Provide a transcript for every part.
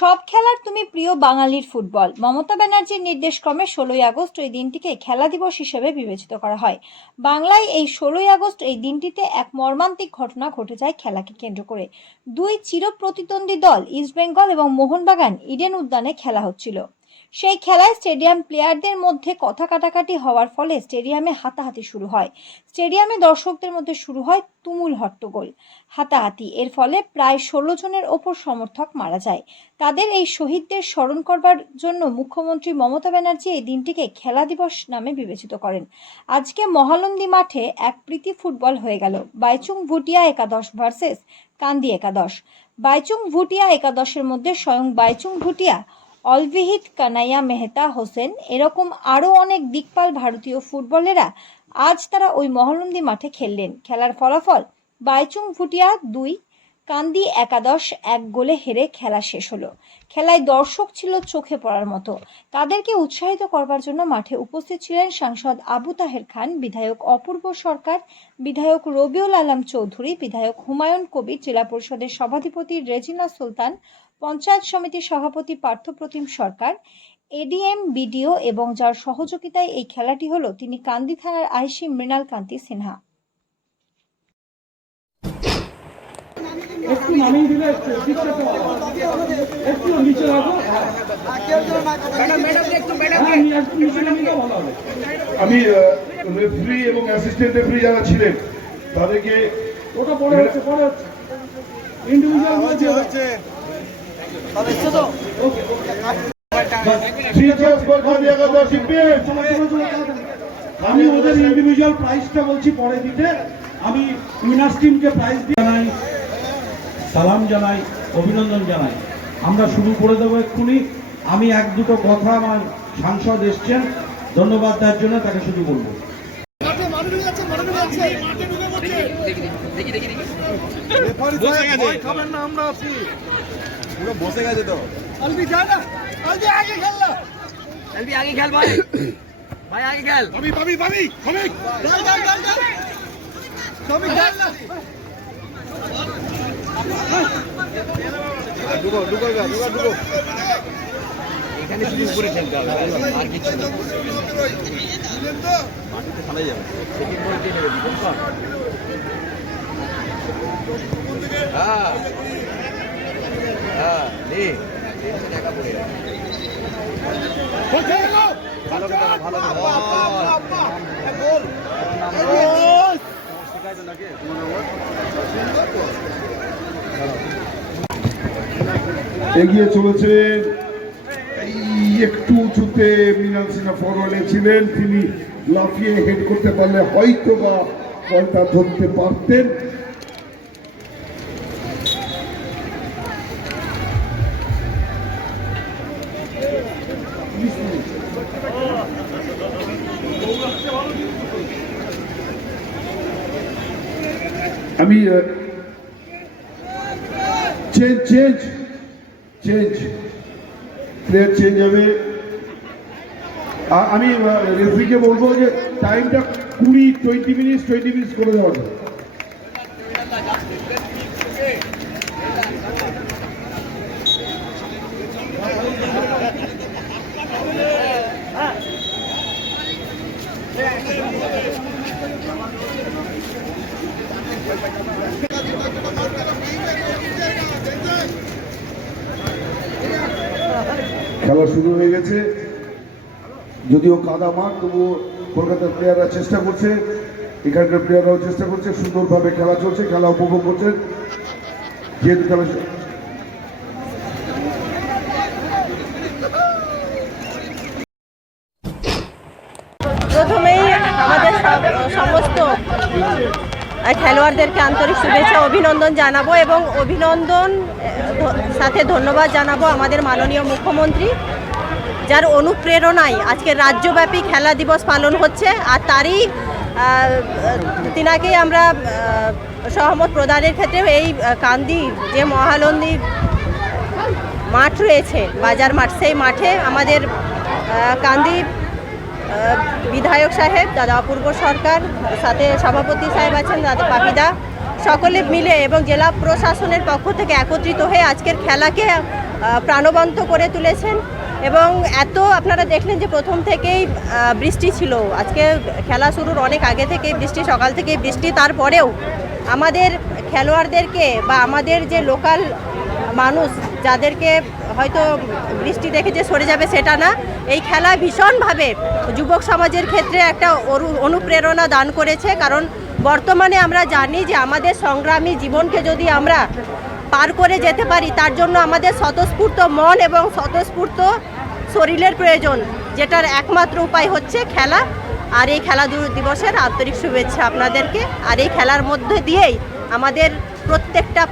সব খেলার তুমি প্রিয় বাঙালির ফুটবল। মমতা ব্যানার্জির নির্দেশক্রমে ১৬ই আগস্ট এই দিনটিকে খেলা দিবস হিসেবে বিবেচিত করা হয়। বাংলায় এই ১৬ই আগস্ট এই দিনটিতে এক মর্মান্তিক ঘটনা ঘটে যায় খেলাকে কেন্দ্র করে। দুই চিরপ্রতিদ্বন্দ্বী দল ইস্টবেঙ্গল এবং মোহনবাগান ইডেন উদ্যানে খেলা হচ্ছিল। সেই খেলায় স্টেডিয়াম প্লেয়ারদের মধ্যে কথা কাটাকাটি হওয়ার ফলে স্টেডিয়ামে হাতাহাতি শুরু হয়। স্টেডিয়ামে দর্শকদের মধ্যে শুরু হয় তুমুল হট্টগোল, হাতাহাতি। এর ফলে প্রায় ১৬ জনের ওপর সমর্থক মারা যায়। তাদের এই শহীদদের স্মরণ করবার জন্য মুখ্যমন্ত্রী মমতা ব্যানার্জি এই দিনটিকে খেলা দিবস নামে বিবেচিত করেন। আজকে মহানন্দী মাঠে এক প্রীতি ফুটবল হয়ে গেল। বাইচুং ভুটিয়া একাদশ ভার্সেস কান্দি একাদশ। বাইচুং ভুটিয়া একাদশের মধ্যে স্বয়ং বাইচুং ভুটিয়া, অলভিহিত কানাইয়া মেহতা হোসেন এরকম আরও অনেক দিকপাল ভারতীয় ফুটবলেরা আজ তারা ওই মহানন্দী মাঠে খেললেন। খেলার ফলাফল বাইচুং ভুটিয়া ২, কান্দি একাদশ ১ গোলে হেরে খেলা শেষ হলো। খেলায় দর্শক ছিল চোখে পড়ার মতো। তাদেরকে উৎসাহিত করবার জন্য মাঠে উপস্থিত ছিলেন সাংসদ আবু তাহের খান, বিধায়ক অপূর্ব সরকার, বিধায়ক রবিউল আলম চৌধুরী, বিধায়ক হুমায়ুন কবির, জেলা পরিষদের সভাধিপতি রেজিনা সুলতান, পঞ্চায়েত সমিতির সভাপতি পার্থপ্রতিম সরকার, এডিএম, বিডিও এবং যার সহযোগিতায় এই খেলাটি হলো তিনি কান্দি থানার আইসি মৃণাল কান্তি সিনহা। একটু নামিয়ে দিলে একটু নিচে রাখো। আমি রেফারি এবং অ্যাসিস্ট্যান্ট রেফারি যারা ছিলেন তাদেরকে ওটা পরে হচ্ছে ইন্ডিভিজুয়াল হচ্ছে আমি ওদের ইন্ডিভিজুয়াল প্রাইজটা বলছি পরে দিতে। আমি উইনার্স টিমকে প্রাইজ জানাই, সালাম জানাই, অভিনন্দন জানাই। আমরা শুরু করে দেবো এক্ষুনি। আমি এক দুটো কথা আমার সাংসদ এসছেন ধন্যবাদ দেওয়ার জন্য, তাকে শুধু বলবো। বসে গেছে তো আগে খেল ভাই, ভাই আগে খেল। এখানে শুধু উপরে খেলতে হবে আর কিছু মাটিতে খেলাই যাবে। সেকেন্ড বল দিয়ে নেবে দিবেন তো। হ্যাঁ হ্যাঁ নে টেনশন একা পড়ে গেছে। ভালো ভালো এগিয়ে চলেছে। এই একটু উঁচুতে মৃণাল সিনহা ফরওয়ার্ডে ছিলেন, তিনি লাফিয়ে হেড করতে পারলে হয়তো বা বলটা ধরতে পারতেন। আমি চেঞ্জ প্লেয়ার চেঞ্জ হবে। আমি রেফারিকে বলবো যে টাইমটা 20 মিনিট করে দেওয়া যায়। খেলা শুরু হয়ে গেছে, যদিও কাদা মাঠ, তবুও কলকাতার প্লেয়াররা চেষ্টা করছে, এখানকার প্লেয়াররাও চেষ্টা করছে, সুন্দরভাবে খেলা চলছে, খেলা উপভোগ করছেন। যেহেতু খেলা প্রথমেই আমাদের সমস্ত খেলোয়াড়দেরকে আন্তরিক শুভেচ্ছা অভিনন্দন জানাবো এবং অভিনন্দন সাথে ধন্যবাদ জানাবো আমাদের মাননীয় মুখ্যমন্ত্রী, যার অনুপ্রেরণায় আজকে রাজ্যব্যাপী খেলা দিবস পালন হচ্ছে। আর তারই তিনাকেই আমরা সহমত প্রদানের ক্ষেত্রে এই কান্দি যে মহানন্দী মাঠ রয়েছে, বাজার মাঠ, সেই মাঠে আমাদের কান্দি বিধায়ক সাহেব দাদা অপূর্ব সরকার, সাথে সভাপতি সাহেব আছেন দাদা পাপিদা, সকলে মিলে এবং জেলা প্রশাসনের পক্ষ থেকে একত্রিত হয়ে আজকের খেলাকে প্রাণবন্ত করে তুলেছেন। এবং এত আপনারা দেখলেন যে প্রথম থেকেই বৃষ্টি ছিল, আজকে খেলা শুরুর অনেক আগে থেকেই বৃষ্টি, সকাল থেকেই বৃষ্টি, তারপরেও আমাদের খেলোয়াড়দেরকে বা আমাদের যে লোকাল মানুষ যাদেরকে হয়তো বৃষ্টি দেখে যে সরে যাবে সেটা না, এই খেলা ভীষণভাবে যুবক সমাজের ক্ষেত্রে একটা অনুপ্রেরণা দান করেছে। কারণ বর্তমানে আমরা জানি যে আমাদের সংগ্রামী জীবনকে যদি আমরা পার করে যেতে পারি তার জন্য আমাদের স্বতঃস্ফূর্ত মন এবং স্বতঃস্ফূর্ত শরীরের প্রয়োজন, যেটার একমাত্র উপায় হচ্ছে খেলা। আর এই খেলা দিবসের আন্তরিক শুভেচ্ছা আপনাদেরকে। আর এই খেলার মধ্যে দিয়েই আমাদের প্রত্যেকটা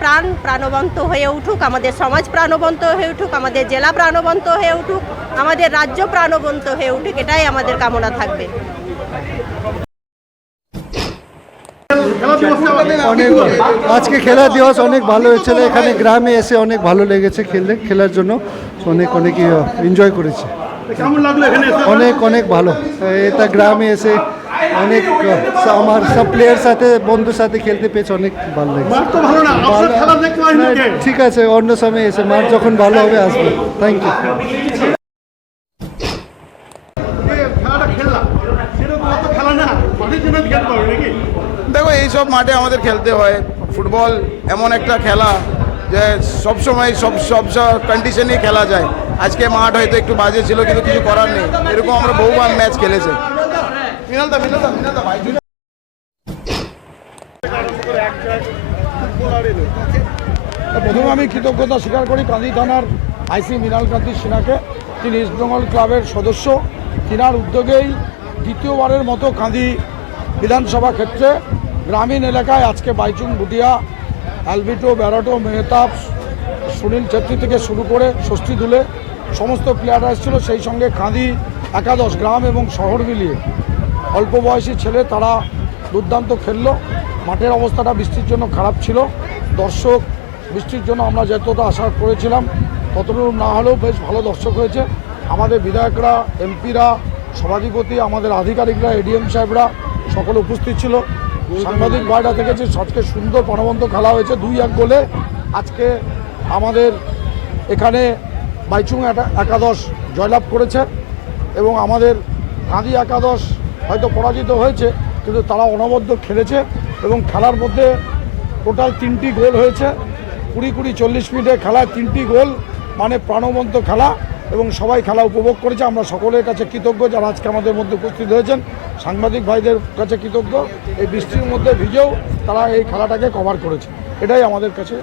প্রাণবন্ত হয়ে উঠুক, আমাদের সমাজ প্রাণবন্ত হয়ে উঠুক, আমাদের জেলা প্রাণবন্ত হয়ে উঠুক, আমাদের রাজ্য প্রাণবন্ত হয়ে উঠুক, এটাই আমাদের কামনা থাকবে। আজকে খেলা দিবস অনেক ভালো হয়েছিল, এখানে গ্রামে এসে অনেক ভালো লেগেছে খেলার জন্য, অনেক এনজয় করেছে। কেমন লাগলো এখানে অনেক অনেক ভালো, এটা গ্রামে এসে অনেক আমার সব প্লেয়ার সাথে বন্ধুর সাথে খেলতে পেয়েছে, অনেক ভালো লেগেছে। ঠিক আছে, অন্য সময় এসে মাঠ যখন ভালো হবে আসবে। Thank you. দেখো, এইসব মাঠে আমাদের খেলতে হয়। ফুটবল এমন একটা খেলা যে সবসময় সব কন্ডিশনেই খেলা যায়। আজকে মাঠ হয়তো একটু বাজে ছিল, কিন্তু কিছু করার নেই। এরকম আমরা বহুবার ম্যাচ খেলেছে। প্রথমে আমি কৃতজ্ঞতা স্বীকার করি কান্দি থানার আইসি মৃণালকান্তি সিনহাকে। তিনি ইস্ট বেঙ্গল ক্লাবের সদস্য, তিনার উদ্যোগেই দ্বিতীয়বারের মতো কান্দি বিধানসভা ক্ষেত্রে গ্রামীণ এলাকায় আজকে বাইচুং, বুটিয়া, অ্যালবিটো, ব্যারাটো, মেহতাব, সুনীল ছেত্রী থেকে শুরু করে ষষ্ঠী দুলে সমস্ত প্লেয়াররা এসেছিল। সেই সঙ্গে কাঁদি একাদশ গ্রাম এবং শহর মিলিয়ে অল্প বয়সী ছেলে, তারা দুর্দান্ত খেললো। মাঠের অবস্থাটা বৃষ্টির জন্য খারাপ ছিল। দর্শক বৃষ্টির জন্য আমরা যতটা আশা করেছিলাম ততটুকু না হলেও বেশ ভালো দর্শক হয়েছে। আমাদের বিধায়করা, এমপিরা, সভাধিপতি, আমাদের আধিকারিকরা, এডিএম সাহেবরা সকলে উপস্থিত ছিল। সাংবাদিক ভাইরা দেখেছে আজকে সুন্দর প্রাণবন্ত খেলা হয়েছে। 2-1 গোলে আজকে আমাদের এখানে বাইচুং একাদশ জয়লাভ করেছে এবং আমাদের কাঁদি একাদশ হয়তো পরাজিত হয়েছে, কিন্তু তারা অনবদ্য খেলেছে এবং খেলার মধ্যে টোটাল 3টি গোল হয়েছে। 20-40 মিনিটে খেলায় 3টি গোল, মানে প্রাণবন্ত খেলা এবং সবাই খেলা উপভোগ করেছে। আমরা সকলের কাছে কৃতজ্ঞ যারা আজকে আমাদের মধ্যে উপস্থিত হয়েছেন। সাংবাদিক ভাইদের কাছে কৃতজ্ঞ, এই বৃষ্টির মধ্যে ভিজেও তারা এই খেলাটাকে কভার করেছে। এটাই আমাদের কাছে